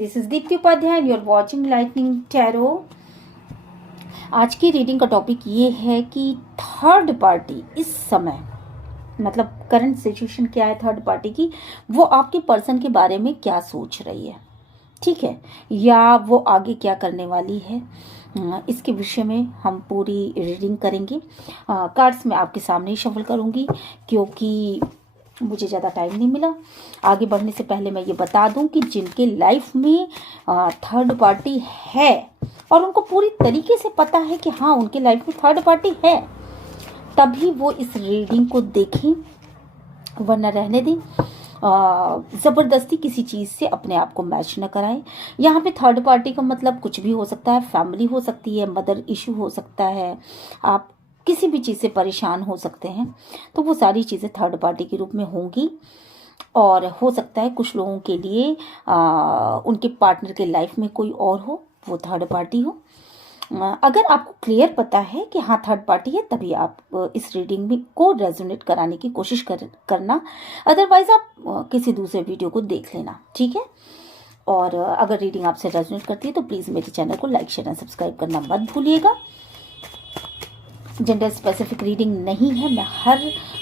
This is Deepti Upadhyay and you are watching lightning tarot. आज की reading का टॉपिक ये है कि थर्ड पार्टी इस समय, मतलब करंट सिचुएशन क्या है थर्ड पार्टी की, वो आपके पर्सन के बारे में क्या सोच रही है, ठीक है, या वो आगे क्या करने वाली है। इसके विषय में हम पूरी रीडिंग करेंगे। कार्ड्स मैं आपके सामने ही शफल करूंगी क्योंकि मुझे ज़्यादा टाइम नहीं मिला। आगे बढ़ने से पहले मैं ये बता दूं कि जिनके लाइफ में थर्ड पार्टी है और उनको पूरी तरीके से पता है कि हाँ उनके लाइफ में थर्ड पार्टी है, तभी वो इस रीडिंग को देखें, वरना रहने दें। ज़बरदस्ती किसी चीज़ से अपने आप को मैच न कराएं। यहाँ पे थर्ड पार्टी का मतलब कुछ भी हो सकता है, फैमिली हो सकती है, मदर इशू हो सकता है, आप किसी भी चीज़ से परेशान हो सकते हैं, तो वो सारी चीज़ें थर्ड पार्टी के रूप में होंगी। और हो सकता है कुछ लोगों के लिए उनके पार्टनर के लाइफ में कोई और हो, वो थर्ड पार्टी हो। अगर आपको क्लियर पता है कि हाँ थर्ड पार्टी है, तभी आप इस रीडिंग में को रेजोनेट कराने की कोशिश करना, अदरवाइज आप किसी दूसरे वीडियो को देख लेना, ठीक है। और अगर रीडिंग आपसे रेजोनेट करती है तो प्लीज़ मेरे चैनल को लाइक शेयर एंड सब्सक्राइब करना मत भूलिएगा। जेंडर स्पेसिफिक रीडिंग नहीं है, मैं हर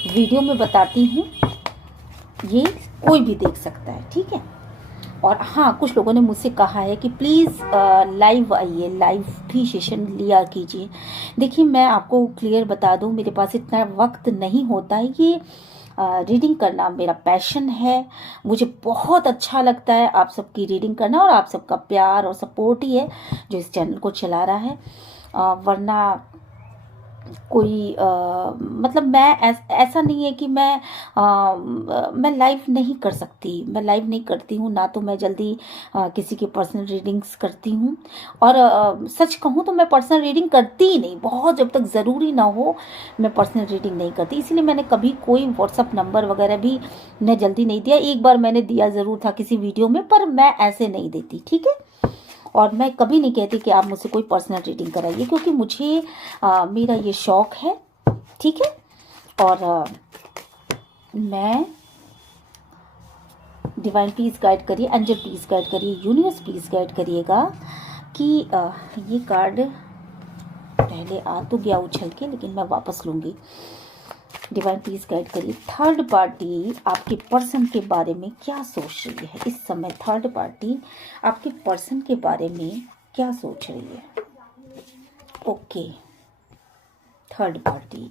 वीडियो में बताती हूँ, ये कोई भी देख सकता है, ठीक है। और हाँ, कुछ लोगों ने मुझसे कहा है कि प्लीज़ लाइव आइए, लाइव भी सेशन लिया कीजिए। देखिए मैं आपको क्लियर बता दूँ, मेरे पास इतना वक्त नहीं होता है। ये रीडिंग करना मेरा पैशन है, मुझे बहुत अच्छा लगता है आप सबकी रीडिंग करना, और आप सबका प्यार और सपोर्ट ही है जो इस चैनल को चला रहा है। वरना कोई मतलब मैं ऐसा नहीं है कि मैं लाइव नहीं कर सकती, मैं लाइव नहीं करती हूँ ना, तो मैं जल्दी किसी की पर्सनल रीडिंग्स करती हूँ। और सच कहूँ तो मैं पर्सनल रीडिंग करती ही नहीं, बहुत जब तक ज़रूरी ना हो मैं पर्सनल रीडिंग नहीं करती। इसीलिए मैंने कभी कोई व्हाट्सअप नंबर वगैरह भी मैं जल्दी नहीं दिया। एक बार मैंने दिया ज़रूर था किसी वीडियो में, पर मैं ऐसे नहीं देती, ठीक है। और मैं कभी नहीं कहती कि आप मुझसे कोई पर्सनल रीडिंग कराइए, क्योंकि मुझे मेरा ये शौक है, ठीक है। और मैं डिवाइन प्लीज़ गाइड करिए, एंजल प्लीज़ गाइड करिए, यूनिवर्स प्लीज़ गाइड करिएगा कि ये कार्ड पहले आ तो गया उछल के, लेकिन मैं वापस लूँगी। डिवाइन प्लीज गाइड करिए, थर्ड पार्टी आपके पर्सन के बारे में क्या सोच रही है इस समय। थर्ड पार्टी आपके पर्सन के बारे में क्या सोच रही है। ओके, थर्ड पार्टी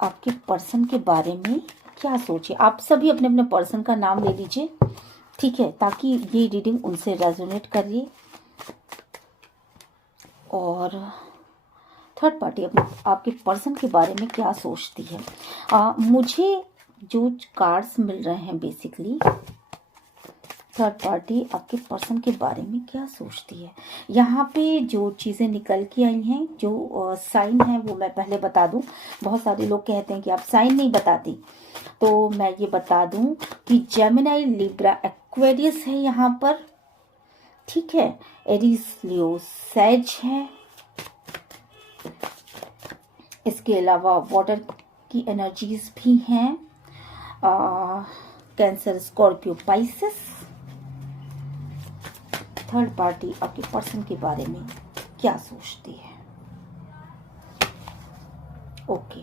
आपके पर्सन के बारे में क्या सोचे। आप सभी अपने अपने पर्सन का नाम ले लीजिए, ठीक है, ताकि ये रीडिंग उनसे रेजोनेट करिए। और थर्ड पार्टी आपके पर्सन के बारे में क्या सोचती है। मुझे जो कार्ड्स मिल रहे हैं, बेसिकली थर्ड पार्टी आपके पर्सन के बारे में क्या सोचती है। यहाँ पे जो चीज़ें निकल के आई हैं, जो साइन है, वो मैं पहले बता दूं। बहुत सारे लोग कहते हैं कि आप साइन नहीं बताती, तो मैं ये बता दूं कि जेमिनी, लिब्रा, एक्वेरियस है यहाँ पर, ठीक है। एरीज, लियो, सैज है। इसके अलावा वाटर की एनर्जीज भी हैं, cancer, Scorpio, Pisces. Third party आपके पर्सन के बारे में क्या सोचती है। ओके,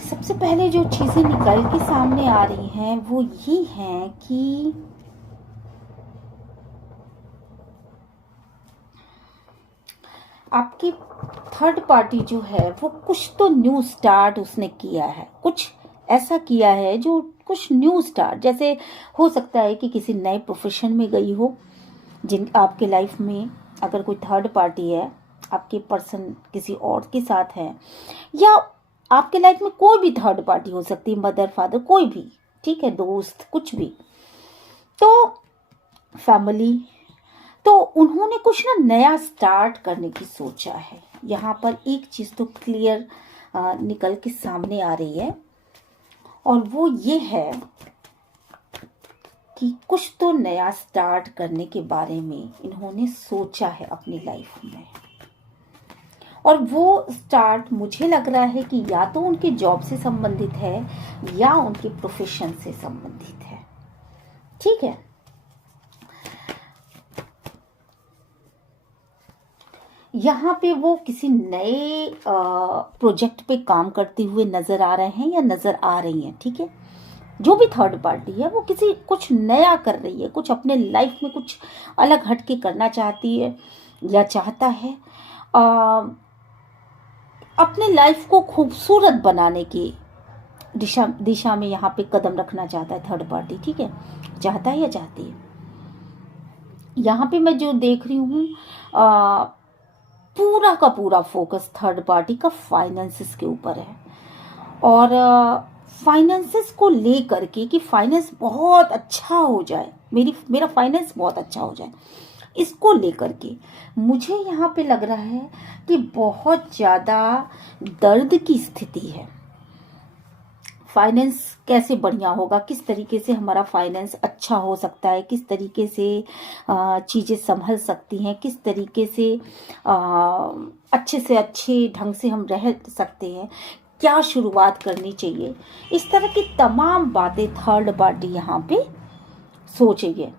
सबसे पहले जो चीजें निकल के सामने आ रही हैं वो ये हैं कि आपकी थर्ड पार्टी जो है वो कुछ तो न्यू स्टार्ट उसने किया है, कुछ ऐसा किया है जो कुछ न्यू स्टार्ट, जैसे हो सकता है कि किसी नए प्रोफेशन में गई हो। जिन आपके लाइफ में अगर कोई थर्ड पार्टी है, आपके पर्सन किसी और के साथ है, या आपके लाइफ में कोई भी थर्ड पार्टी हो सकती है, मदर, फादर, कोई भी, ठीक है, दोस्त, कुछ भी, तो फैमिली, तो उन्होंने कुछ ना नया स्टार्ट करने की सोचा है। यहाँ पर एक चीज़ तो क्लियर निकल के सामने आ रही है, और वो ये है कि कुछ तो नया स्टार्ट करने के बारे में इन्होंने सोचा है अपनी लाइफ में। और वो स्टार्ट मुझे लग रहा है कि या तो उनके जॉब से संबंधित है या उनके प्रोफेशन से संबंधित है। ठीक है, यहाँ पे वो किसी नए प्रोजेक्ट पे काम करते हुए नजर आ रहे हैं या नजर आ रही हैं। ठीक है, जो भी थर्ड पार्टी है वो किसी कुछ नया कर रही है, कुछ अपने लाइफ में कुछ अलग हटके करना चाहती है या चाहता है, अपने लाइफ को खूबसूरत बनाने की दिशा में यहाँ पे कदम रखना चाहता है थर्ड पार्टी। ठीक है, चाहता है या चाहती है। यहाँ पे मैं जो देख रही हूँ पूरा का पूरा फोकस थर्ड पार्टी का फाइनेंसेस के ऊपर है, और फाइनेंसेस को लेकर के कि फाइनेंस बहुत अच्छा हो जाए, मेरा फाइनेंस बहुत अच्छा हो जाए, इसको लेकर के मुझे यहाँ पे लग रहा है कि बहुत ज़्यादा दर्द की स्थिति है। फाइनेंस कैसे बढ़िया होगा, किस तरीके से हमारा फाइनेंस अच्छा हो सकता है, किस तरीके से चीज़ें संभल सकती हैं, किस तरीके से अच्छे ढंग से हम रह सकते हैं, क्या शुरुआत करनी चाहिए, इस तरह की तमाम बातें थर्ड पार्टी यहाँ पे सोच रही है।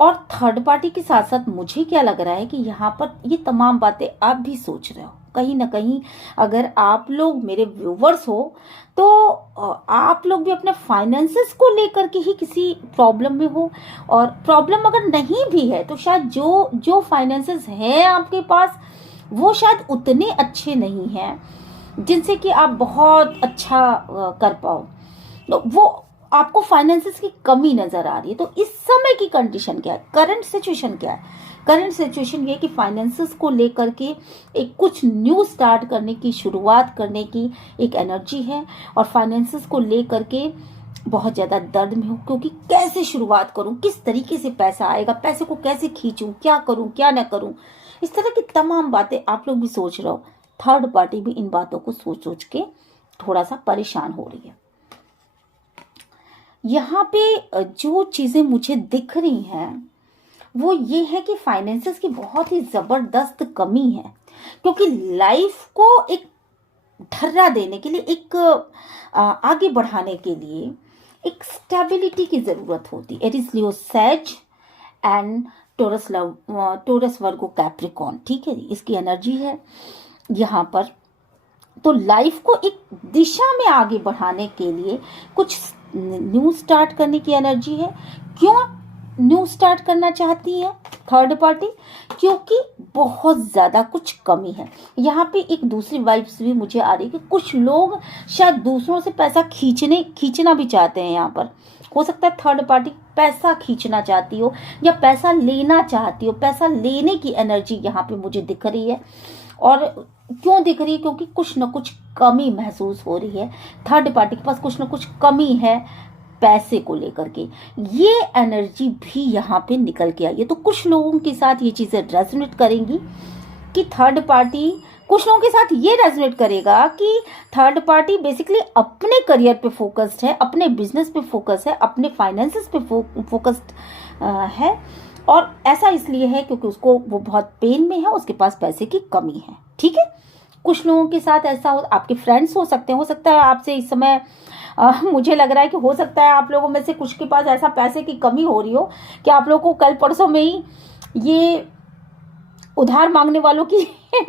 और थर्ड पार्टी के साथ साथ मुझे क्या लग रहा है कि यहाँ पर ये तमाम बातें आप भी सोच रहे हो कहीं ना कहीं। अगर आप लोग मेरे व्यूवर्स हो तो आप लोग भी अपने फाइनेंसेस को लेकर के ही किसी प्रॉब्लम में हो, और प्रॉब्लम अगर नहीं भी है तो शायद जो फाइनेंसेस हैं आपके पास वो शायद उतने अच्छे नहीं हैं जिनसे कि आप बहुत अच्छा कर पाओ, तो वो आपको फाइनेंसेस की कमी नजर आ रही है। तो इस समय की कंडीशन क्या है, करंट सिचुएशन क्या है? करंट सिचुएशन ये कि फाइनेंसेस को लेकर के एक कुछ न्यू स्टार्ट करने की, शुरुआत करने की एक एनर्जी है, और फाइनेंसेस को लेकर के बहुत ज़्यादा दर्द में हूँ, क्योंकि कैसे शुरुआत करूँ, किस तरीके से पैसा आएगा, पैसे को कैसे खींचूँ, क्या करूँ क्या ना करूँ, इस तरह की तमाम बातें आप लोग भी सोच रहे हो। थर्ड पार्टी भी इन बातों को सोच सोच के थोड़ा सा परेशान हो रही है। यहाँ पे जो चीज़ें मुझे दिख रही हैं वो ये है कि फाइनेंसेस की बहुत ही ज़बरदस्त कमी है, क्योंकि लाइफ को एक ढर्रा देने के लिए, एक आगे बढ़ाने के लिए एक स्टेबिलिटी की ज़रूरत होती है। Aries Leo sage and Taurus Virgo Capricorn, ठीक है, इसकी एनर्जी है यहाँ पर। तो लाइफ को एक दिशा में आगे बढ़ाने के लिए कुछ न्यू स्टार्ट करने की एनर्जी है। क्यों न्यू स्टार्ट करना चाहती है थर्ड पार्टी? क्योंकि बहुत ज़्यादा कुछ कमी है। यहाँ पे एक दूसरी वाइब्स भी मुझे आ रही है कि कुछ लोग शायद दूसरों से पैसा खींचना भी चाहते हैं। यहाँ पर हो सकता है थर्ड पार्टी पैसा खींचना चाहती हो या पैसा लेना चाहती हो, पैसा लेने की एनर्जी यहाँ पे मुझे दिख रही है। और क्यों दिख रही है? क्योंकि कुछ ना कुछ कमी महसूस हो रही है, थर्ड पार्टी के पास कुछ ना कुछ कमी है पैसे को लेकर के। ये एनर्जी भी यहाँ पे निकल के आई है। तो कुछ लोगों के साथ ये चीज़ें रेजोनेट करेंगी कि थर्ड पार्टी, कुछ लोगों के साथ ये रेजोनेट करेगा कि थर्ड पार्टी बेसिकली अपने करियर पे फोकस्ड है, अपने बिजनेस पे फोकस है, अपने फाइनेंसेस पे फोकस्ड है। और ऐसा इसलिए है क्योंकि उसको वो बहुत पेन में है, उसके पास पैसे की कमी है। ठीक है, कुछ लोगों के साथ ऐसा हो, आपके फ्रेंड्स हो सकते हैं, हो सकता है आपसे इस समय मुझे लग रहा है कि हो सकता है आप लोगों में से कुछ के पास ऐसा पैसे की कमी हो रही हो कि आप लोगों को कल परसों में ही ये उधार मांगने वालों की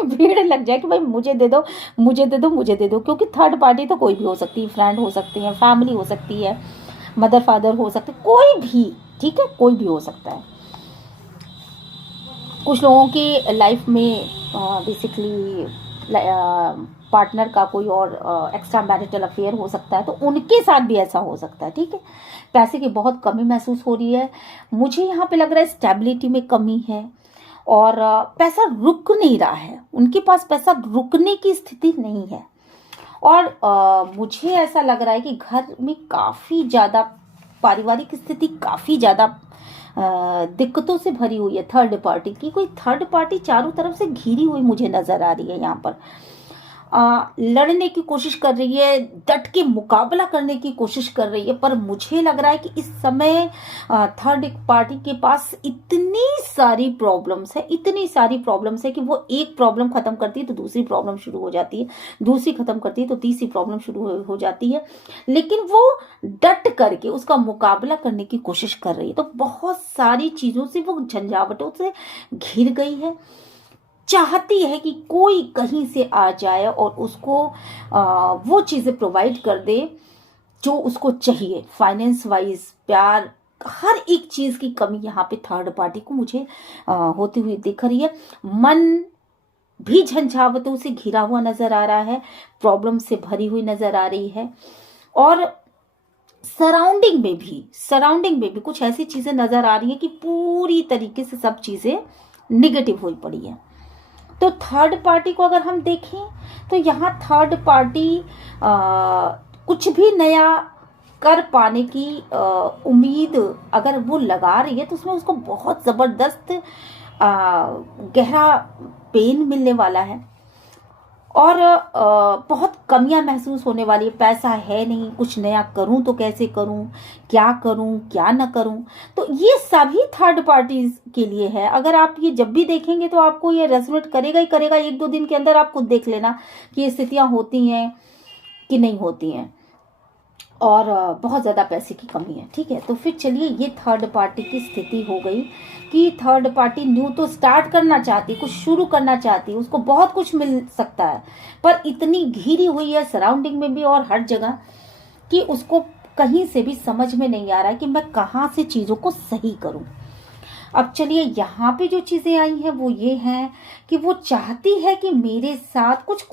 भीड़ लग जाए कि भाई मुझे दे दो, मुझे दे दो, मुझे दे दो। क्योंकि थर्ड पार्टी तो कोई भी हो सकती है, फ्रेंड हो सकती है, फैमिली हो सकती है, मदर फादर हो सकते, कोई भी, ठीक है, कोई भी हो सकता है। कुछ लोगों की लाइफ में बेसिकली पार्टनर का कोई और एक्स्ट्रा मैरिटल अफेयर हो सकता है, तो उनके साथ भी ऐसा हो सकता है। ठीक है, पैसे की बहुत कमी महसूस हो रही है। मुझे यहाँ पे लग रहा है स्टेबिलिटी में कमी है, और पैसा रुक नहीं रहा है, उनके पास पैसा रुकने की स्थिति नहीं है। और मुझे ऐसा लग रहा है कि घर में काफ़ी ज़्यादा पारिवारिक स्थिति काफ़ी ज़्यादा दिक्कतों से भरी हुई है थर्ड पार्टी की। कोई थर्ड पार्टी चारों तरफ से घिरी हुई मुझे नजर आ रही है यहाँ पर। लड़ने की कोशिश कर रही है, डट के मुकाबला करने की कोशिश कर रही है, पर मुझे लग रहा है कि इस समय थर्ड पार्टी के पास इतनी सारी प्रॉब्लम्स है, इतनी सारी प्रॉब्लम्स है कि वो एक प्रॉब्लम खत्म करती है तो दूसरी प्रॉब्लम शुरू हो जाती है, दूसरी खत्म करती है तो तीसरी प्रॉब्लम शुरू हो जाती है, लेकिन वो डट करके उसका मुकाबला करने की कोशिश कर रही है। तो बहुत सारी चीजों से वो झंझावटों से घिर गई है, चाहती है कि कोई कहीं से आ जाए और उसको वो चीज़ें प्रोवाइड कर दे जो उसको चाहिए, फाइनेंस वाइज, प्यार, हर एक चीज़ की कमी यहाँ पे थर्ड पार्टी को मुझे होती हुई दिख रही है। मन भी झंझावतों से घिरा हुआ नजर आ रहा है, प्रॉब्लम से भरी हुई नजर आ रही है, और सराउंडिंग में भी कुछ ऐसी चीज़ें नजर आ रही हैं कि पूरी तरीके से सब चीज़ें निगेटिव हुई पड़ी है। तो थर्ड पार्टी को अगर हम देखें तो यहाँ थर्ड पार्टी कुछ भी नया कर पाने की उम्मीद अगर वो लगा रही है तो उसमें उसको बहुत ज़बरदस्त गहरा पेन मिलने वाला है, और बहुत कमियां महसूस होने वाली है। पैसा है नहीं, कुछ नया करूं तो कैसे करूं, क्या ना करूं। तो ये सभी थर्ड पार्टीज के लिए है। अगर आप ये जब भी देखेंगे तो आपको ये रेजोनेट करेगा ही करेगा। एक दो दिन के अंदर आप खुद देख लेना कि ये स्थितियां होती हैं कि नहीं होती हैं, और बहुत ज़्यादा पैसे की कमी है। ठीक है, तो फिर चलिए, ये थर्ड पार्टी की स्थिति हो गई कि थर्ड पार्टी न्यू तो स्टार्ट करना चाहती, कुछ शुरू करना चाहती, उसको बहुत कुछ मिल सकता है, पर इतनी घिरी हुई है सराउंडिंग में भी और हर जगह कि उसको कहीं से भी समझ में नहीं आ रहा है कि मैं कहाँ से चीज़ों को सही करूँ। अब चलिए, यहाँ पे जो चीज़ें आई हैं वो ये हैं कि वो चाहती है कि मेरे साथ कुछ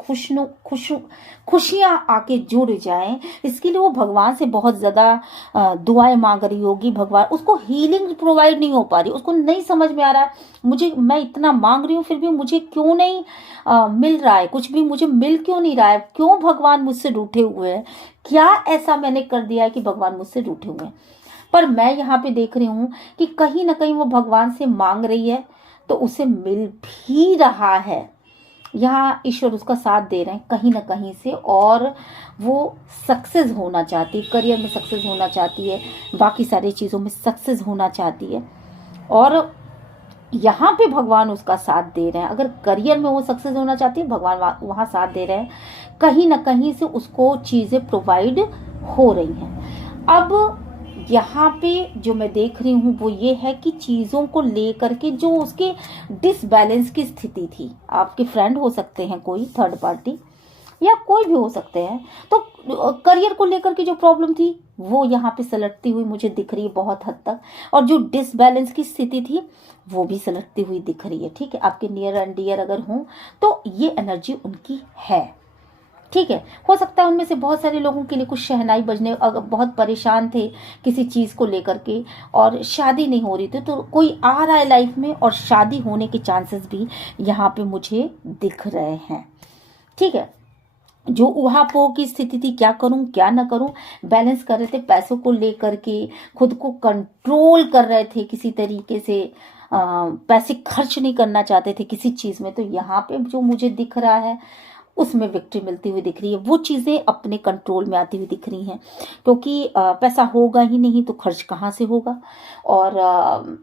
खुशियाँ आके जुड़ जाएं। इसके लिए वो भगवान से बहुत ज़्यादा दुआएं मांग रही होगी। भगवान उसको हीलिंग प्रोवाइड नहीं हो पा रही, उसको नहीं समझ में आ रहा है मैं इतना मांग रही हूँ फिर भी मुझे क्यों नहीं मिल रहा है, कुछ भी मुझे मिल क्यों नहीं रहा है, क्यों भगवान मुझसे रूठे हुए हैं, क्या ऐसा मैंने कर दिया है कि भगवान मुझसे रूठे हुए हैं। पर मैं यहाँ पे देख रही हूँ कि कहीं ना कहीं वो भगवान से मांग रही है तो उसे मिल भी रहा है। यहाँ ईश्वर उसका साथ दे रहे हैं कहीं ना कहीं से, और वो सक्सेस होना चाहती है, करियर में सक्सेस होना चाहती है, बाकी सारी चीज़ों में सक्सेस होना चाहती है, और यहाँ पे भगवान उसका साथ दे रहे हैं। अगर करियर में वो सक्सेस होना चाहती है, भगवान वहाँ साथ दे रहे हैं, कहीं ना कहीं से उसको चीज़ें प्रोवाइड हो रही हैं। अब यहाँ पे जो मैं देख रही हूँ वो ये है कि चीज़ों को लेकर के जो उसके डिसबैलेंस की स्थिति थी, आपके फ्रेंड हो सकते हैं, कोई थर्ड पार्टी या कोई भी हो सकते हैं, तो करियर को लेकर के जो प्रॉब्लम थी वो यहाँ पे सलटती हुई मुझे दिख रही है बहुत हद तक, और जो डिसबैलेंस की स्थिति थी वो भी सलटती हुई दिख रही है। ठीक है, आपके नियर एंड डियर अगर हों तो ये एनर्जी उनकी है। ठीक है, हो सकता है उनमें से बहुत सारे लोगों के लिए कुछ शहनाई बजने, अगर बहुत परेशान थे किसी चीज़ को लेकर के और शादी नहीं हो रही थी, तो कोई आ रहा है लाइफ में और शादी होने के चांसेस भी यहाँ पे मुझे दिख रहे हैं। ठीक है, जो उहापोह की स्थिति थी, क्या करूं क्या ना करूं, बैलेंस कर रहे थे, पैसों को लेकर के खुद को कंट्रोल कर रहे थे किसी तरीके से, पैसे खर्च नहीं करना चाहते थे किसी चीज़ में, तो यहाँ पे जो मुझे दिख रहा है उसमें विक्ट्री मिलती हुई दिख रही है। वो चीज़ें अपने कंट्रोल में आती हुई दिख रही हैं, क्योंकि पैसा होगा ही नहीं तो खर्च कहाँ से होगा, और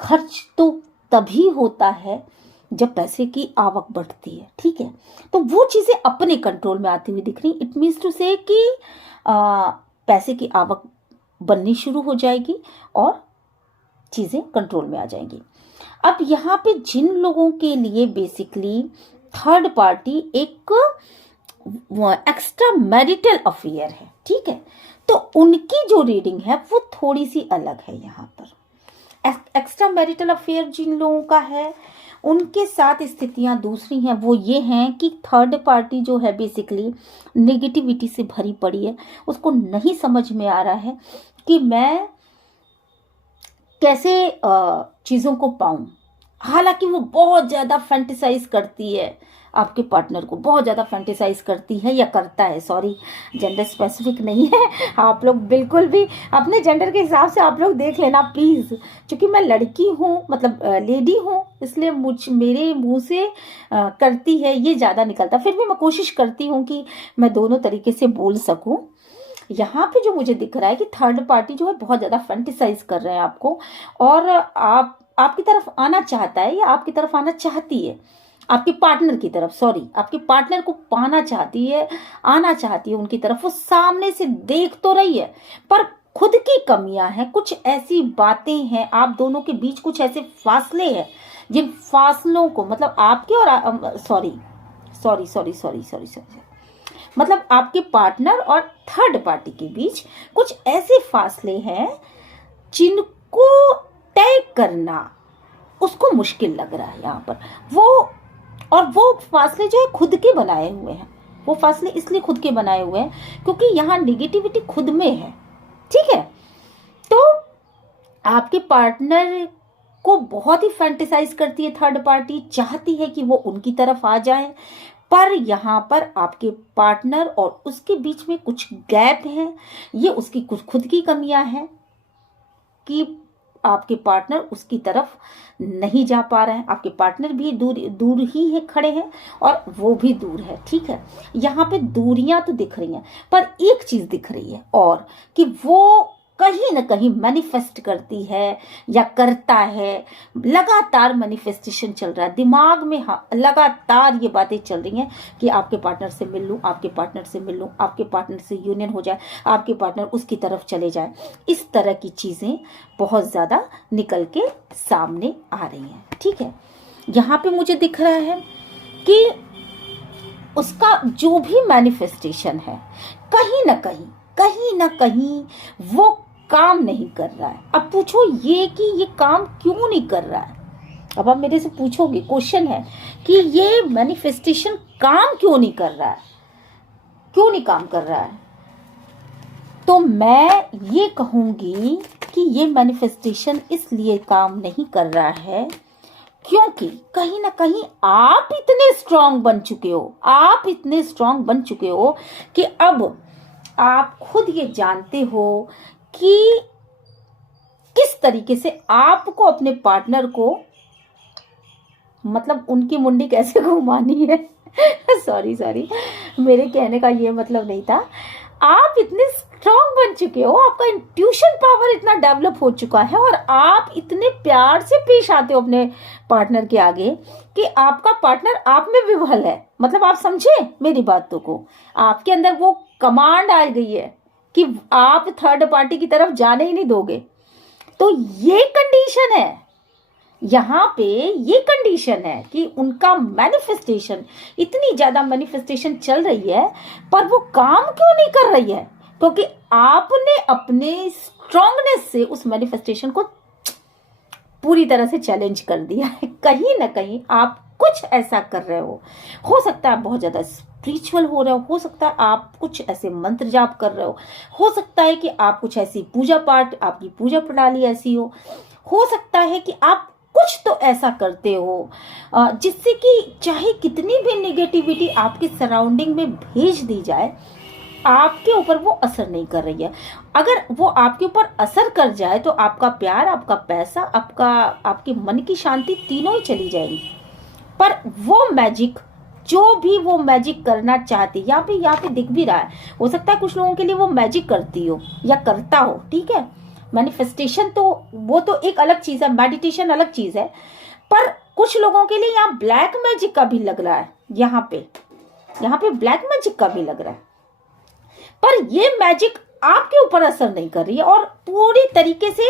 खर्च तो तभी होता है जब पैसे की आवक बढ़ती है। ठीक है, तो वो चीज़ें अपने कंट्रोल में आती हुई दिख रही। इट मीन्स टू से कि पैसे की आवक बननी शुरू हो जाएगी और चीज़ें कंट्रोल में आ जाएंगी। अब यहाँ पे जिन लोगों के लिए बेसिकली थर्ड पार्टी एक एक्स्ट्रा मैरिटल अफेयर है, ठीक है, तो उनकी जो रीडिंग है वो थोड़ी सी अलग है। यहाँ पर एक्स्ट्रा मैरिटल अफेयर जिन लोगों का है उनके साथ स्थितियां दूसरी हैं। वो ये हैं कि थर्ड पार्टी जो है बेसिकली नेगेटिविटी से भरी पड़ी है, उसको नहीं समझ में आ रहा है कि मैं कैसे चीज़ों को पाऊं, हालांकि वो बहुत ज्यादा फैंटिसाइज करती है, आपके पार्टनर को बहुत ज्यादा फैंटिसाइज करती है या करता है, सॉरी जेंडर स्पेसिफिक नहीं है, आप लोग बिल्कुल भी अपने जेंडर के हिसाब से आप लोग देख लेना प्लीज। क्योंकि मैं लड़की हूँ, मतलब लेडी हूँ, इसलिए मेरे मुंह से करती है ये ज्यादा निकलता। फिर भी मैं कोशिश करती हूँ कि मैं दोनों तरीके से बोल सकूं। यहाँ पे जो मुझे दिख रहा है कि थर्ड पार्टी जो है बहुत ज्यादा फैंटिसाइज कर रहे हैं आपको, और आपकी तरफ आना चाहता है या आपकी तरफ आना चाहती है, आपके पार्टनर की तरफ, सॉरी आपके पार्टनर को पाना चाहती है, आना चाहती है उनकी तरफ। वो सामने से देख तो रही है पर खुद की कमियां हैं, कुछ ऐसी बातें हैं, आप दोनों के बीच कुछ ऐसे फासले हैं जिन फासलों को, मतलब आपके और sorry sorry sorry sorry sorry sorry मतलब आपके पार्टनर और थर्ड पार्टी के बीच कुछ ऐसे फासले हैं जिनको तय करना उसको मुश्किल लग रहा है यहाँ पर। वो फासले जो है खुद के बनाए हुए हैं, वो फासले इसलिए खुद के बनाए हुए हैं क्योंकि यहाँ निगेटिविटी खुद में है, ठीक है। तो आपके पार्टनर को बहुत ही फैंटिसाइज करती है थर्ड पार्टी, चाहती है कि वो उनकी तरफ आ जाए, पर यहाँ पर आपके पार्टनर और उसके बीच में कुछ गैप है। ये उसकी कुछ खुद की कमियां हैं कि आपके पार्टनर उसकी तरफ नहीं जा पा रहे हैं, आपके पार्टनर भी दूर ही है, खड़े हैं और वो भी दूर है, ठीक है। यहाँ पे दूरियां तो दिख रही हैं पर एक चीज दिख रही है और कि वो कहीं ना कहीं मैनिफेस्ट करती है या करता है, लगातार मैनिफेस्टेशन चल रहा है दिमाग में। हाँ, लगातार ये बातें चल रही हैं कि आपके पार्टनर से मिल लूं, आपके पार्टनर से मिल लूं, आपके पार्टनर से यूनियन हो जाए, आपके पार्टनर उसकी तरफ चले जाए। इस तरह की चीजें बहुत ज्यादा निकल के सामने आ रही हैं, ठीक है। यहाँ पे मुझे दिख रहा है कि उसका जो भी मैनिफेस्टेशन है कहीं ना कहीं वो काम नहीं कर रहा है। अब पूछो ये कि ये काम क्यों नहीं कर रहा है, अब आप मेरे से पूछोगे, क्वेश्चन है कि ये मैनिफेस्टेशन काम क्यों नहीं कर रहा है, क्यों नहीं काम कर रहा है। तो मैं ये कहूंगी कि ये मैनिफेस्टेशन इसलिए काम नहीं कर रहा है क्योंकि कहीं ना कहीं आप इतने स्ट्रांग बन चुके हो, आप इतने स्ट्रांग बन चुके हो कि अब आप खुद ये जानते हो कि किस तरीके से आपको अपने पार्टनर को, मतलब उनकी मुंडी कैसे घुमानी है सॉरी मेरे कहने का ये मतलब नहीं था। आप इतने स्ट्रांग बन चुके हो, आपका इंट्यूशन पावर इतना डेवलप हो चुका है और आप इतने प्यार से पेश आते हो अपने पार्टनर के आगे कि आपका पार्टनर आप में विवल है। मतलब आप समझे मेरी बातों को, आपके अंदर वो कमांड आ गई है कि आप थर्ड पार्टी की तरफ जाने ही नहीं दोगे। तो ये कंडीशन है, यहाँ पे ये कंडीशन है कि उनका मैनिफेस्टेशन, इतनी ज्यादा मैनिफेस्टेशन चल रही है पर वो काम क्यों नहीं कर रही है, क्योंकि आपने अपने स्ट्रांगनेस से उस मैनिफेस्टेशन को पूरी तरह से चैलेंज कर दिया है। कहीं ना कहीं आप कुछ ऐसा कर रहे हो सकता है आप बहुत ज्यादा स्पिरिचुअल हो रहे हो सकता है आप कुछ ऐसे मंत्र जाप कर रहे हो सकता है कि आप कुछ ऐसी पूजा पाठ, आपकी पूजा प्रणाली ऐसी हो सकता है कि आप कुछ तो ऐसा करते हो जिससे कि चाहे कितनी भी नेगेटिविटी आपके सराउंडिंग में भेज दी जाए, आपके ऊपर वो असर नहीं कर रही है। अगर वो आपके ऊपर असर कर जाए तो आपका प्यार, आपका पैसा, आपके मन की शांति तीनों ही चली जाएंगी। पर वो मैजिक, जो भी वो मैजिक करना चाहती, यहाँ पे दिख भी रहा है, हो सकता है कुछ लोगों के लिए वो मैजिक करती हो या करता हो, ठीक है। मैनिफेस्टेशन तो वो तो एक अलग चीज है, मेडिटेशन अलग चीज है, पर कुछ लोगों के लिए यहाँ ब्लैक मैजिक का भी लग रहा है, यहाँ पे ब्लैक मैजिक का भी लग रहा है। पर ये मैजिक आपके ऊपर असर नहीं कर रही है और पूरी तरीके से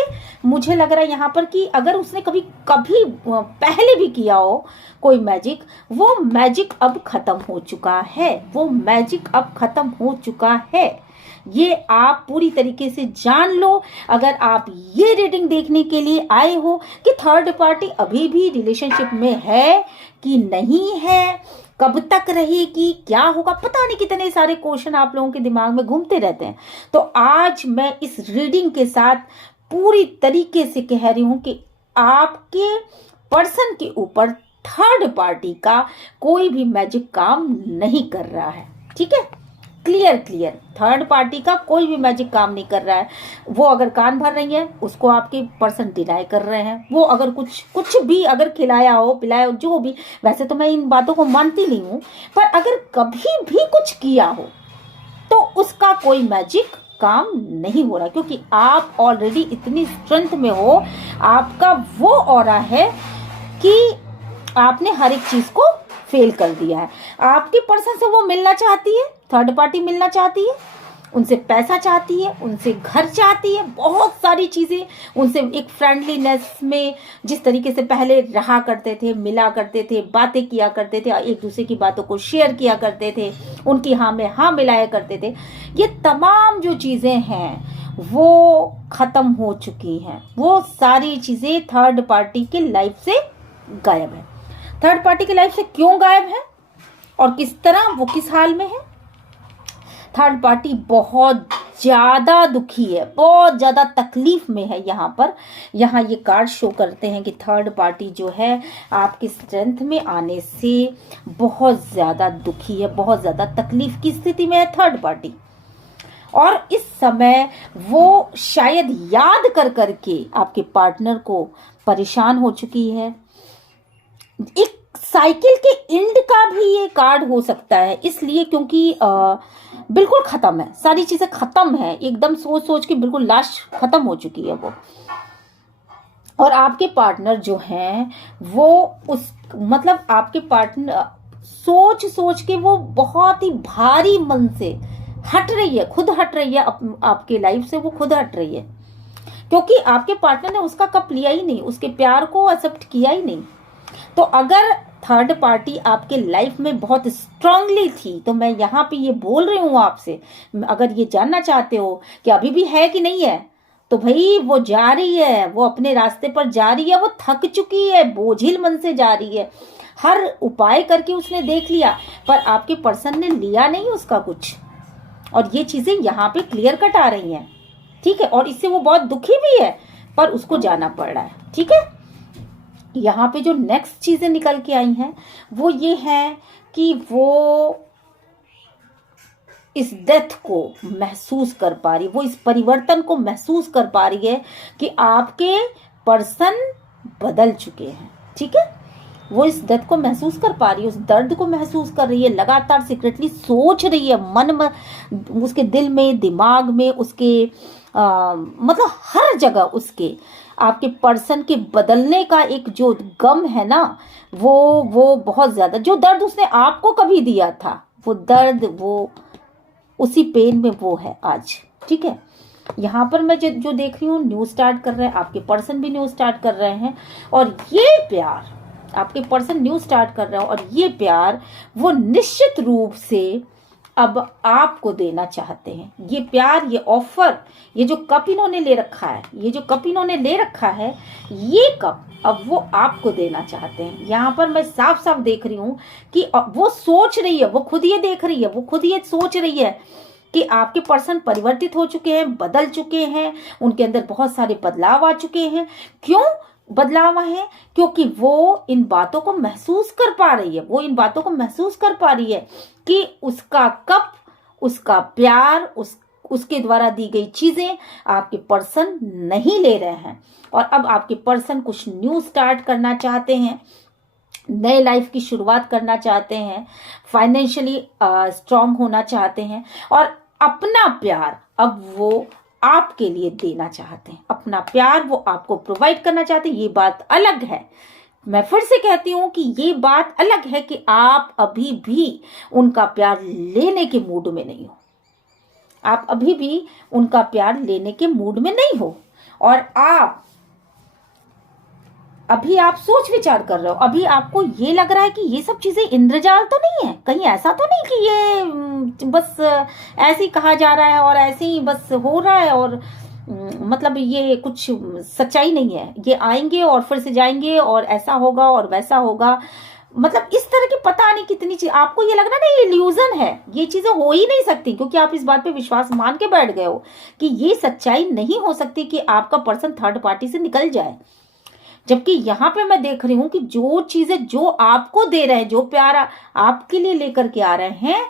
मुझे लग रहा है यहाँ पर कि अगर उसने कभी पहले भी किया हो कोई मैजिक, वो मैजिक अब खत्म हो चुका है, वो मैजिक अब खत्म हो चुका है। ये आप पूरी तरीके से जान लो। अगर आप ये रीडिंग देखने के लिए आए हो कि थर्ड पार्टी अभी भी रिलेशनशिप में है कि नहीं है, कब तक रहेगी, क्या होगा, पता नहीं कितने सारे क्वेश्चन आप लोगों के दिमाग में घूमते रहते हैं, तो आज मैं इस रीडिंग के साथ पूरी तरीके से कह रही हूं कि आपके पर्सन के ऊपर थर्ड पार्टी का कोई भी मैजिक काम नहीं कर रहा है। ठीक है, क्लियर, थर्ड पार्टी का कोई भी मैजिक काम नहीं कर रहा है। वो अगर कान भर रही है उसको आपके पर्सन डिनाई कर रहे हैं। वो अगर कुछ भी अगर खिलाया हो पिलाया हो जो भी, वैसे तो मैं इन बातों को मानती नहीं हूँ, पर अगर कभी भी कुछ किया हो तो उसका कोई मैजिक काम नहीं हो रहा, क्योंकि आप ऑलरेडी इतनी स्ट्रेंथ में हो, आपका वो ऑरा है कि आपने हर एक चीज को फेल कर दिया है। आपके पर्सन से वो मिलना चाहती है, थर्ड पार्टी मिलना चाहती है, उनसे पैसा चाहती है, उनसे घर चाहती है, बहुत सारी चीजें, उनसे एक फ्रेंडलीनेस में जिस तरीके से पहले रहा करते थे, मिला करते थे, बातें किया करते थे, एक दूसरे की बातों को शेयर किया करते थे, उनकी हाँ में हाँ मिलाया करते थे, ये तमाम जो चीजें हैं वो खत्म हो चुकी हैं। वो सारी चीजें थर्ड पार्टी की लाइफ से गायब है। थर्ड पार्टी की लाइफ से क्यों गायब है और किस तरह, वो किस हाल में है? थर्ड पार्टी बहुत ज्यादा दुखी है, बहुत ज्यादा तकलीफ में है। यहाँ ये कार्ड शो करते हैं कि थर्ड पार्टी जो है आपकी स्ट्रेंथ में आने से बहुत ज्यादा दुखी है, बहुत ज्यादा तकलीफ की स्थिति में है थर्ड पार्टी। और इस समय वो शायद याद कर करके आपके पार्टनर को परेशान हो चुकी है। एक साइकिल के एंड का भी ये कार्ड हो सकता है, इसलिए क्योंकि बिल्कुल खत्म है, सारी चीजें खत्म है, एकदम सोच सोच के बिल्कुल लास्ट खत्म हो चुकी है वो। और आपके पार्टनर जो हैं वो मतलब आपके पार्टनर सोच सोच के वो बहुत ही भारी मन से हट रही है, खुद हट रही है, आपके लाइफ से वो खुद हट रही है, क्योंकि आपके पार्टनर ने उसका कप लिया ही नहीं, उसके प्यार को एक्सेप्ट किया ही नहीं। तो अगर थर्ड पार्टी आपके लाइफ में बहुत स्ट्रांगली थी, तो मैं यहाँ पे ये बोल रही हूँ आपसे, अगर ये जानना चाहते हो कि अभी भी है कि नहीं है, तो भाई वो जा रही है, वो अपने रास्ते पर जा रही है, वो थक चुकी है, बोझिल मन से जा रही है, हर उपाय करके उसने देख लिया, पर आपके पर्सन ने लिया नहीं उसका कुछ। और ये चीजें यहाँ पे क्लियर कट आ रही हैं, ठीक है, और इससे वो बहुत दुखी भी है, पर उसको जाना पड़ रहा है। ठीक है, यहाँ पे जो नेक्स्ट चीजें निकल के आई हैं वो ये है कि वो इस डेथ को महसूस कर पा रही, वो इस परिवर्तन को महसूस कर पा रही है कि आपके पर्सन बदल चुके हैं। ठीक है, वो इस डेथ को महसूस कर पा रही है, उस दर्द को महसूस कर रही है, लगातार सीक्रेटली सोच रही है, मन में, उसके दिल में, दिमाग में, उसके मतलब हर जगह उसके आपके पर्सन के बदलने का एक जो गम है ना, वो बहुत ज्यादा, जो दर्द उसने आपको कभी दिया था वो दर्द, वो उसी पेन में वो है आज। ठीक है, यहाँ पर मैं जो देख रही हूँ, न्यू स्टार्ट कर रहे हैं, आपके पर्सन भी न्यू स्टार्ट कर रहे हैं, और ये प्यार आपके पर्सन न्यू स्टार्ट कर रहे हैं, और ये प्यार वो निश्चित रूप से अब आपको देना चाहते हैं। ये प्यार, ये ऑफर, ये जो कप इन्होंने ले रखा है, ये कप अब वो आपको देना चाहते हैं। यहाँ पर मैं साफ साफ देख रही हूँ कि वो सोच रही है, वो खुद ये देख रही है, वो खुद ये सोच रही है कि आपके पर्सन परिवर्तित हो चुके हैं, बदल चुके हैं, उनके अंदर बहुत सारे बदलाव आ चुके हैं। क्यों बदलाव आए हैं? क्योंकि वो इन बातों को महसूस कर पा रही है, वो इन बातों को महसूस कर पा रही है कि उसका कप, उसका प्यार, उसके द्वारा दी गई चीजें आपके पर्सन नहीं ले रहे हैं। और अब आपके पर्सन कुछ न्यू स्टार्ट करना चाहते हैं, नए लाइफ की शुरुआत करना चाहते हैं, फाइनेंशियली स्ट्रांग होना चाहते हैं, और अपना प्यार अब वो आपके लिए देना चाहते हैं, अपना प्यार वो आपको प्रोवाइड करना चाहते हैं। ये बात अलग है, मैं फिर से कहती हूँ कि ये बात अलग है कि आप अभी भी उनका प्यार लेने के मूड में नहीं हो, आप अभी भी उनका प्यार लेने के मूड में नहीं हो, और अभी आप सोच विचार कर रहे हो, अभी आपको ये लग रहा है कि ये सब चीजें इंद्रजाल तो नहीं है, कहीं ऐसा तो नहीं कि ये बस ऐसे ही कहा जा रहा है और ऐसे ही बस हो रहा है, और मतलब ये कुछ सच्चाई नहीं है, ये आएंगे और फिर से जाएंगे और ऐसा होगा और वैसा होगा, मतलब इस तरह की पता नहीं कितनी चीज आपको ये लग रहा है ना, ये इल्यूजन है, ये चीजें हो ही नहीं सकती, क्योंकि आप इस बात पे विश्वास मान के बैठ गए हो कि ये सच्चाई नहीं हो सकती कि आपका पर्सन थर्ड पार्टी से निकल जाए। जबकि यहाँ पे मैं देख रही हूं कि जो चीजें जो आपको दे रहे हैं, जो प्यार आपके लिए लेकर के आ रहे हैं,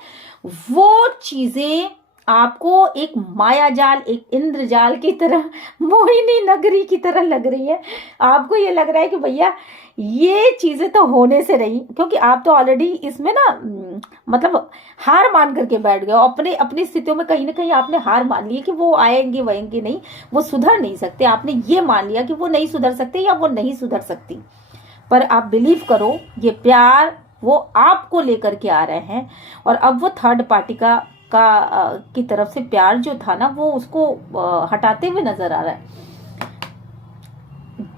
वो चीजें आपको एक माया जाल, एक इंद्रजाल की तरह, मोहिनी नगरी की तरह लग रही है। आपको ये लग रहा है कि भैया ये चीजें तो होने से रही, क्योंकि आप तो ऑलरेडी इसमें ना मतलब हार मान करके बैठ गए हो। अपने अपनी स्थितियों में कहीं ना कहीं आपने हार मान ली कि वो आएंगे वहेंगे नहीं, वो सुधर नहीं सकते। आपने ये मान लिया कि वो नहीं सुधर सकते या वो नहीं सुधर सकती। पर आप बिलीव करो, ये प्यार वो आपको लेकर के आ रहे हैं, और अब वो थर्ड पार्टी की तरफ से प्यार जो था ना, वो उसको हटाते हुए नजर आ रहा है।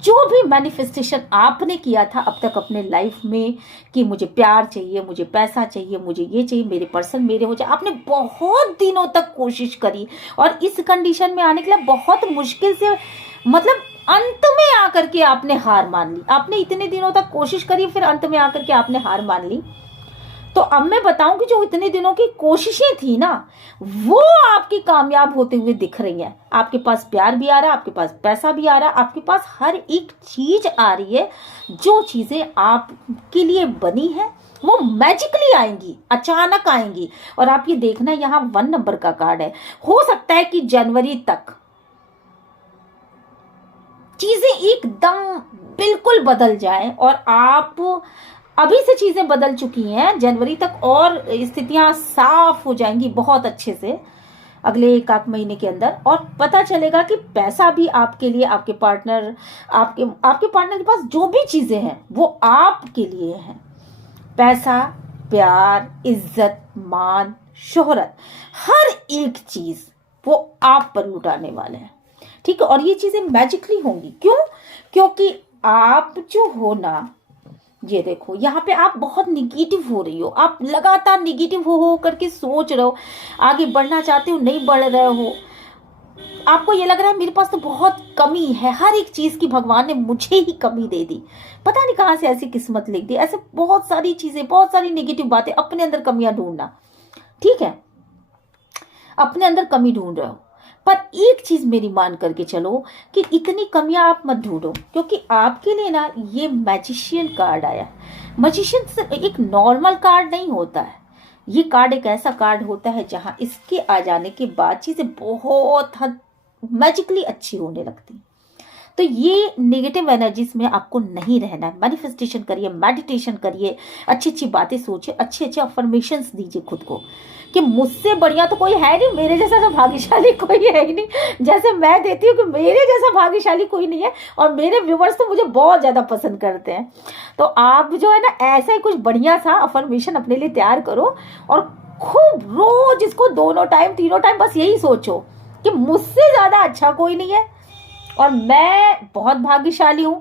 जो भी मैनिफेस्टेशन आपने किया था अब तक अपने लाइफ में कि मुझे प्यार चाहिए, मुझे पैसा चाहिए, मुझे ये चाहिए, मेरे पर्सन मेरे हो जाए, आपने बहुत दिनों तक कोशिश करी, और इस कंडीशन में आने के लिए बहुत मुश्किल से, मतलब अंत में आकर के आपने हार मान ली। आपने इतने दिनों तक कोशिश करी, फिर अंत में आकर के आपने हार मान ली। तो अब मैं बताऊं कि जो इतने दिनों की कोशिशें थी ना, वो आपकी कामयाब होते हुए दिख रही हैं। आपके पास प्यार भी आ रहा है, आपके पास पैसा भी आ रहा है, आपके पास हर एक चीज आ रही है। जो चीजें आपके लिए बनी है वो मैजिकली आएंगी, अचानक आएंगी। और आप ये देखना, यहाँ 1 नंबर का कार्ड है। हो सकता है कि जनवरी तक चीजें एकदम बिल्कुल बदल जाएं, और आप अभी से चीजें बदल चुकी हैं, जनवरी तक और स्थितियां साफ हो जाएंगी बहुत अच्छे से अगले 1 आध महीने के अंदर। और पता चलेगा कि पैसा भी आपके लिए, आपके पार्टनर के पास जो भी चीजें हैं वो आपके लिए हैं। पैसा, प्यार, इज्जत, मान, शोहरत, हर एक चीज वो आप पर लुटाने वाले हैं। ठीक है, और ये चीजें मैजिकली होंगी। क्यों? क्योंकि आप जो हो ना, ये देखो यहाँ पे आप बहुत निगेटिव हो रही हो, आप लगातार निगेटिव हो करके सोच रहे हो, आगे बढ़ना चाहते हो, नहीं बढ़ रहे हो। आपको ये लग रहा है मेरे पास तो बहुत कमी है, हर एक चीज की भगवान ने मुझे ही कमी दे दी, पता नहीं कहां से ऐसी किस्मत लिख दी। ऐसे बहुत सारी चीजें, बहुत सारी निगेटिव बातें, अपने अंदर कमियां ढूंढना। ठीक है, अपने अंदर कमी ढूंढ रहे हो, पर एक चीज मेरी मान करके चलो कि इतनी कमियां आप मत ढूंढो, क्योंकि आपके लिए ना ये मैजिशियन कार्ड आया। मैजिशियन एक नॉर्मल कार्ड नहीं होता है, ये कार्ड एक ऐसा कार्ड होता है जहां इसके आ जाने के बाद चीजें बहुत हद मैजिकली अच्छी होने लगती। तो ये नेगेटिव एनर्जीज में आपको नहीं रहना है। मैनिफेस्टेशन करिए, मेडिटेशन करिए, अच्छी अच्छी बातें सोचिए, अच्छे अच्छे अफर्मेशंस दीजिए खुद को कि मुझसे बढ़िया तो कोई है नहीं, मेरे जैसा तो भाग्यशाली कोई है ही नहीं। जैसे मैं देती हूँ कि मेरे जैसा भाग्यशाली कोई नहीं है, और मेरे व्यूवर्स तो मुझे बहुत ज्यादा पसंद करते हैं। तो आप जो है ना, ऐसा ही कुछ बढ़िया सा अफर्मेशन अपने लिए तैयार करो, और खूब रोज इसको 2 टाइम 3 टाइम बस यही सोचो कि मुझसे ज्यादा अच्छा कोई नहीं है, और मैं बहुत भाग्यशाली हूं,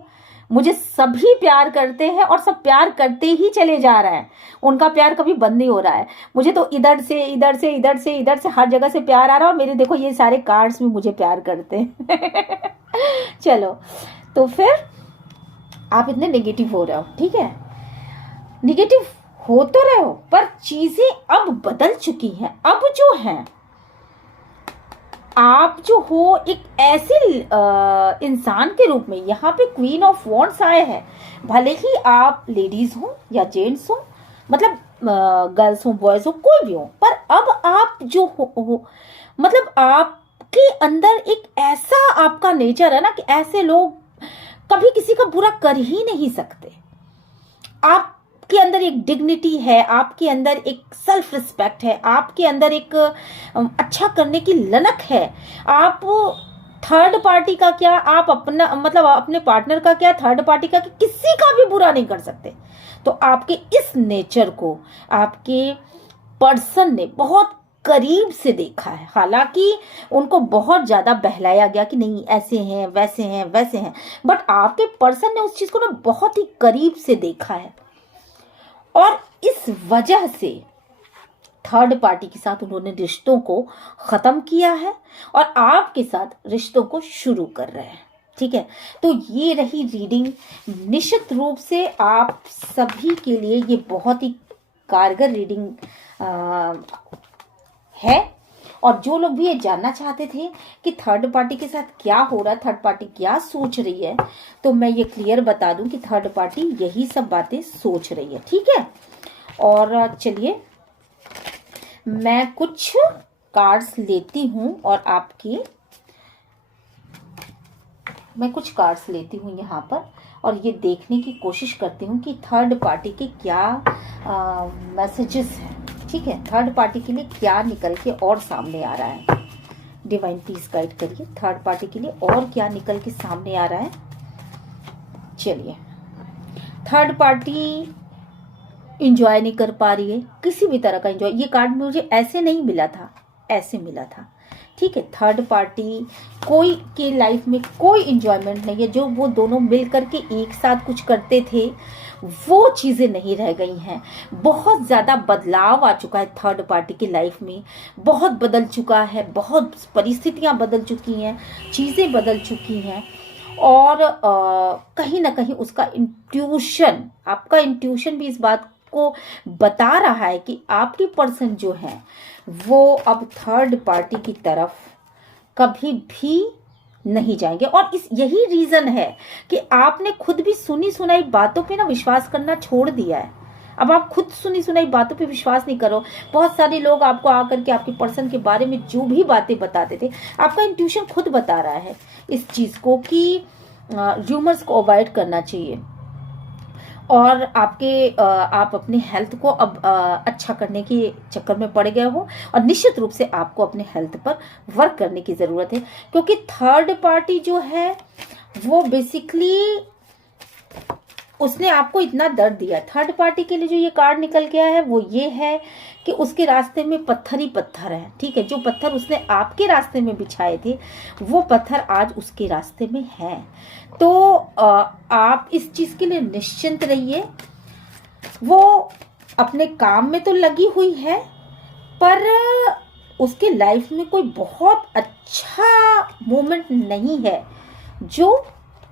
मुझे सभी प्यार करते हैं, और सब प्यार करते ही चले जा रहे हैं। उनका प्यार कभी बंद नहीं हो रहा है। मुझे तो इधर से इधर से इधर से इधर से हर जगह से प्यार आ रहा है, और मेरे देखो ये सारे कार्ड्स भी मुझे प्यार करते हैं। चलो, तो फिर आप इतने नेगेटिव हो रहे हो, ठीक है, नेगेटिव हो तो रहे हो, पर चीजें अब बदल चुकी हैं। अब जो है, आप जो हो एक ऐसे इंसान के रूप में, यहाँ पे क्वीन ऑफ वॉन्ड्स आए हैं। भले ही आप लेडीज हो या जेंट्स हो, मतलब गर्ल्स हो, बॉयज हो, कोई भी हो, पर अब आप जो हो मतलब आपके अंदर एक ऐसा आपका नेचर है ना कि ऐसे लोग कभी किसी का बुरा कर ही नहीं सकते। आपके अंदर एक डिग्निटी है, आपके अंदर एक सेल्फ रिस्पेक्ट है, आपके अंदर एक अच्छा करने की ललक है। आप थर्ड पार्टी का क्या, आप अपना मतलब अपने पार्टनर का क्या, थर्ड पार्टी का, किसी का भी बुरा नहीं कर सकते। तो आपके इस नेचर को आपके पर्सन ने बहुत करीब से देखा है। हालांकि उनको बहुत ज्यादा बहलाया गया कि नहीं ऐसे हैं, वैसे हैं, वैसे हैं, बट आपके पर्सन ने उस चीज को ना बहुत ही करीब से देखा है, और इस वजह से थर्ड पार्टी के साथ उन्होंने रिश्तों को खत्म किया है, और आपके साथ रिश्तों को शुरू कर रहे हैं। ठीक है, तो ये रही रीडिंग। निश्चित रूप से आप सभी के लिए ये बहुत ही कारगर रीडिंग है, और जो लोग भी ये जानना चाहते थे कि थर्ड पार्टी के साथ क्या हो रहा है, थर्ड पार्टी क्या सोच रही है, तो मैं ये क्लियर बता दूं कि थर्ड पार्टी यही सब बातें सोच रही है। ठीक है, और चलिए मैं कुछ कार्ड्स लेती हूं और मैं कुछ कार्ड्स लेती हूँ यहाँ पर, और ये देखने की कोशिश करती हूँ कि थर्ड पार्टी के क्या मैसेजेस हैं। ठीक है, थर्ड पार्टी के लिए क्या निकल के और सामने आ रहा है। डिवाइन प्लीज गाइड करिए थर्ड पार्टी के लिए और क्या निकल के सामने आ रहा है। चलिए, थर्ड पार्टी इंजॉय नहीं कर पा रही है, किसी भी तरह का इंजॉय। ये कार्ड मुझे ऐसे नहीं मिला था, ऐसे मिला था। ठीक है, थर्ड पार्टी कोई के लाइफ में कोई इंजॉयमेंट नहीं है। जो वो दोनों मिल करके एक साथ कुछ करते थे वो चीज़ें नहीं रह गई हैं। बहुत ज़्यादा बदलाव आ चुका है थर्ड पार्टी की लाइफ में, बहुत बदल चुका है, बहुत परिस्थितियां बदल चुकी हैं, चीज़ें बदल चुकी हैं। और कहीं ना कहीं उसका इंट्यूशन, आपका इंट्यूशन भी इस बात को बता रहा है कि आपकी पर्सन जो है वो अब थर्ड पार्टी की तरफ कभी भी नहीं जाएंगे। और यही रीजन है कि आपने खुद भी सुनी सुनाई बातों पे ना विश्वास करना छोड़ दिया है। अब आप खुद सुनी सुनाई बातों पे विश्वास नहीं करो। बहुत सारे लोग आपको आकर के आपके पर्सन के बारे में जो भी बातें बताते थे, आपका इंट्यूशन खुद बता रहा है इस चीज को कि र्यूमर्स को अवॉइड करना चाहिए। और आप अपने हेल्थ को अब अच्छा करने के चक्कर में पड़ गए हो, और निश्चित रूप से आपको अपने हेल्थ पर वर्क करने की ज़रूरत है। क्योंकि थर्ड पार्टी जो है वो बेसिकली उसने आपको इतना दर्द दिया। थर्ड पार्टी के लिए जो ये कार्ड निकल गया है वो ये है कि उसके रास्ते में पत्थर ही पत्थर है। ठीक है, जो पत्थर उसने आपके रास्ते में बिछाए थे वो पत्थर आज उसके रास्ते में है। तो आप इस चीज के लिए निश्चिंत रहिए। वो अपने काम में तो लगी हुई है, पर उसके लाइफ में कोई बहुत अच्छा मोमेंट नहीं है जो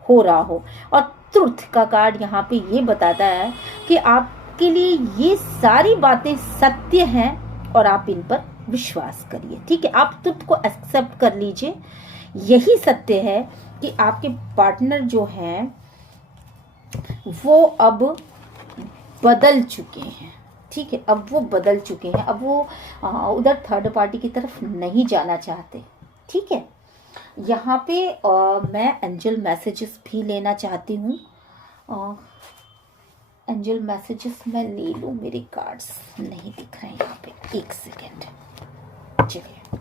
हो रहा हो। और ट्रुथ का कार्ड यहाँ पे ये बताता है कि आपके लिए ये सारी बातें सत्य हैं और आप इन पर विश्वास करिए। ठीक है, आप ट्रुथ को एक्सेप्ट कर लीजिए। यही सत्य है कि आपके पार्टनर जो हैं वो अब बदल चुके हैं। ठीक है, अब वो बदल चुके हैं, अब वो उधर थर्ड पार्टी की तरफ नहीं जाना चाहते। ठीक है, यहाँ पे मैं एंजल मैसेजेस भी लेना चाहती हूँ। एंजल मैसेजेस मैं ले लूँ, मेरे कार्ड्स नहीं दिख रहे हैं यहाँ पे, एक सेकेंड। चलिए,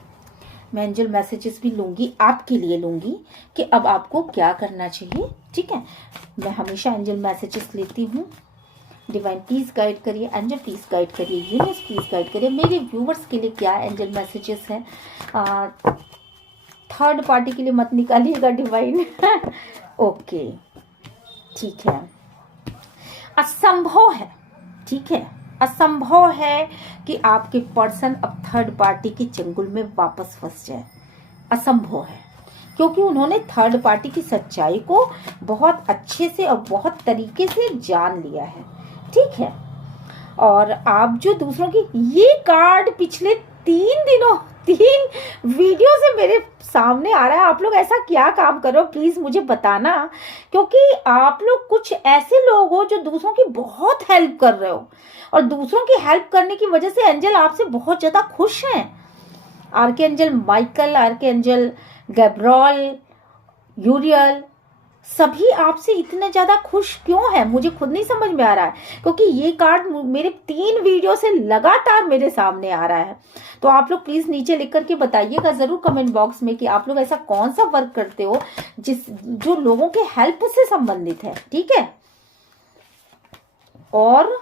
मैं एंजल मैसेजेस भी लूँगी, आपके लिए लूँगी कि अब आपको क्या करना चाहिए। ठीक है, मैं हमेशा एंजल मैसेजेस लेती हूँ। डिवाइन प्लीज गाइड करिए, एंजल प्लीज गाइड करिए, यूनिवर्स प्लीज गाइड करिए मेरे व्यूवर्स के लिए क्या एंजल मैसेजेस हैं। थर्ड पार्टी के लिए मत निकालिएगा डिवाइन। ओके, ठीक है। असंभव है, ठीक है, असंभव है कि आपके पर्सन अब थर्ड पार्टी के चंगुल में वापस फंस जाए। असंभव है, क्योंकि उन्होंने थर्ड पार्टी की सच्चाई को बहुत अच्छे से और बहुत तरीके से जान लिया है। ठीक है, और आप जो दूसरों की, ये कार्ड पिछले 3 वीडियो से मेरे सामने आ रहा है। आप लोग ऐसा क्या काम करो प्लीज मुझे बताना, क्योंकि आप लोग कुछ ऐसे लोग हो जो दूसरों की बहुत हेल्प कर रहे हो, और दूसरों की हेल्प करने की वजह से एंजल आपसे बहुत ज्यादा खुश हैं। आर्कएंजल माइकल, आर्कएंजल गैब्रियल, यूरियल, सभी आपसे इतने ज्यादा खुश क्यों है मुझे खुद नहीं समझ में आ रहा है, क्योंकि ये कार्ड मेरे 3 वीडियो से लगातार मेरे सामने आ रहा है। तो आप लोग प्लीज नीचे लिख करके बताइएगा जरूर कमेंट बॉक्स में कि आप लोग ऐसा कौन सा वर्क करते हो जो लोगों के हेल्प से संबंधित है। ठीक है, और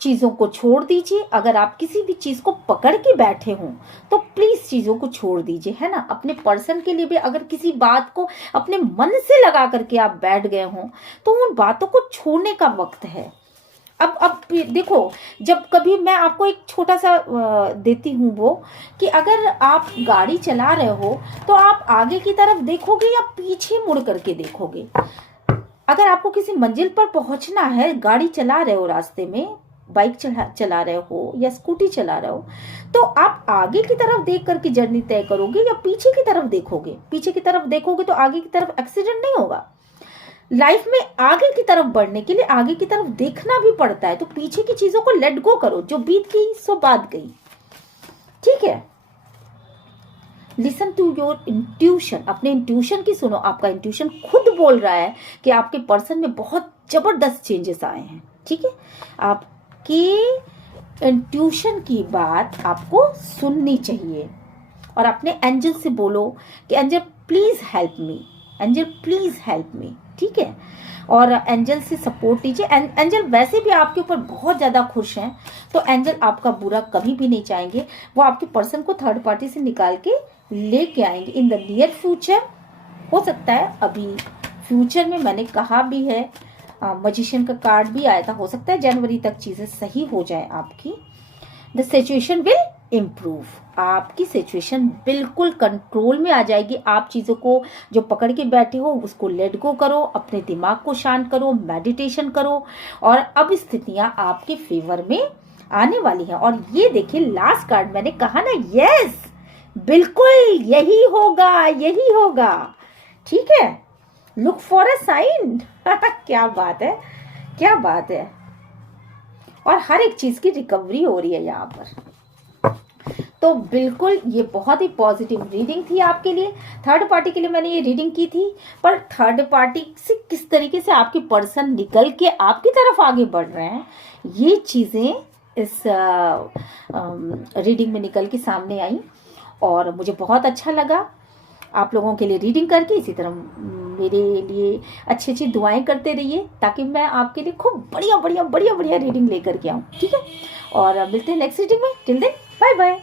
चीजों को छोड़ दीजिए। अगर आप किसी भी चीज को पकड़ के बैठे हों तो प्लीज चीजों को छोड़ दीजिए, है ना। अपने पर्सन के लिए भी अगर किसी बात को अपने मन से लगा करके आप बैठ गए हों तो उन बातों को छोड़ने का वक्त है। अब देखो, जब कभी मैं आपको एक छोटा सा देती हूँ वो कि अगर आप गाड़ी चला रहे हो तो आप आगे की तरफ देखोगे या पीछे मुड़ करके देखोगे। अगर आपको किसी मंजिल पर पहुंचना है, गाड़ी चला रहे हो रास्ते में, बाइक चला रहे हो या स्कूटी चला रहे हो, तो आप आगे की तरफ देख करके जर्नी तय करोगे या पीछे की तरफ देखोगे? पीछे की तरफ देखोगे तो आगे की तरफ एक्सीडेंट नहीं होगा। लाइफ में आगे की तरफ बढ़ने के लिए आगे की तरफ देखना भी पड़ता है, तो पीछे की चीजों को लेट गो करो। जो बीत गई सो बात गई, ठीक है। लिसन टू योर इंट्यूशन, अपने इंट्यूशन की सुनो। आपका इंट्यूशन खुद बोल रहा है कि आपके पर्सन में बहुत जबरदस्त चेंजेस आए हैं, ठीक है। आपकी इंट्यूशन की बात आपको सुननी चाहिए और अपने एंजल से बोलो कि angel please help me, angel please help me, ठीक है। और एंजल से सपोर्ट लीजिए। एंजल वैसे भी आपके ऊपर बहुत ज़्यादा खुश हैं, तो एंजल आपका बुरा कभी भी नहीं चाहेंगे। वो आपके पर्सन को थर्ड पार्टी से निकाल के लेके आएंगे इन द नियर फ्यूचर। हो सकता है अभी फ्यूचर में, मैंने कहा भी है, मजिशियन का कार्ड भी आया था, हो सकता है जनवरी तक चीज़ें सही हो जाए आपकी। द सिचुएशन विल इम्प्रूव, आपकी सिचुएशन बिल्कुल कंट्रोल में आ जाएगी। आप चीज़ों को जो पकड़ के बैठे हो उसको लेट गो करो, अपने दिमाग को शांत करो, मेडिटेशन करो, और अब स्थितियां आपके फेवर में आने वाली हैं। और ये देखिए लास्ट कार्ड, मैंने कहा ना, यस बिल्कुल यही होगा, यही होगा, ठीक है। Look for a sign. क्या बात है, क्या बात है। और हर एक चीज की रिकवरी हो रही है यहाँ पर। तो बिल्कुल ये बहुत ही पॉजिटिव रीडिंग थी आपके लिए। थर्ड पार्टी के लिए मैंने ये रीडिंग की थी, पर थर्ड पार्टी से किस तरीके से आपके पर्सन निकल के आपकी तरफ आगे बढ़ रहे हैं, ये चीजें इस रीडिंग में निकल के सामने आई और मुझे बहुत अच्छा लगा आप लोगों के लिए रीडिंग करके। इसी तरह मेरे लिए अच्छी अच्छी दुआएं करते रहिए ताकि मैं आपके लिए खूब बढ़िया बढ़िया बढ़िया बढ़िया रीडिंग लेकर के आऊँ, ठीक है। और मिलते हैं नेक्स्ट रीडिंग में। Till then bye bye.